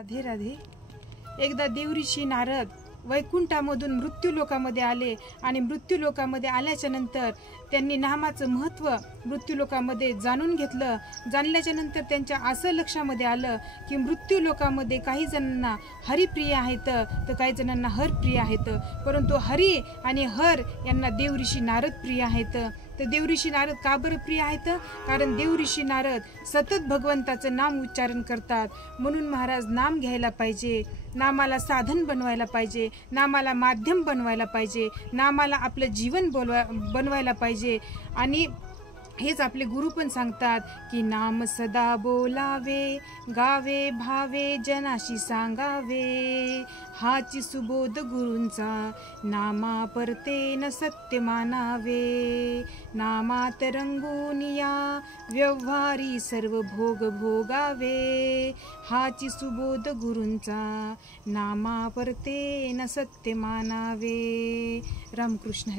राधे राधे। एकदा देवऋषी नारद वैकुंठामधून मृत्यू लोकामध्ये आले आणि मृत्यू लोकामध्ये आल्याच्या नंतर त्यांनी नामाचं महत्त्व मृत्यू लोकामध्ये जाणून घेतलं। जाणल्याच्या नंतर त्यांच्या असं लक्षामध्ये आलं की मृत्यू लोकामध्ये काही जणांना हरिप्रिय आहेत तर काही जणांना हरप्रिय आहेत, परंतु हरी आणि हर यांना देवऋषी नारद प्रिय आहेत। तर देवऋषी नारद का बरं प्रिय आहेत? कारण देवऋषी नारद सतत भगवंताचं नाम उच्चारण करतात, म्हणून महाराज नाम घ्यायला पाहिजे, नामाला साधन बनवायला पाहिजे, नामाला माध्यम बनवायला पाहिजे, नामाला आपलं जीवन बनवायला पाहिजे। आणि हेच आपले गुरु पण सांगतात की नाम सदा बोलावे, गावे भावे जनाशी सांगावे, हाची सुबोध गुरूंचा, नामा परते न सत्य मानावे, नामात रंगूनिया व्यवहारी सर्व भोग भोगावे, हाची सुबोध गुरूंचा, नामा परते न सत्य मानावे। रामकृष्ण हरी।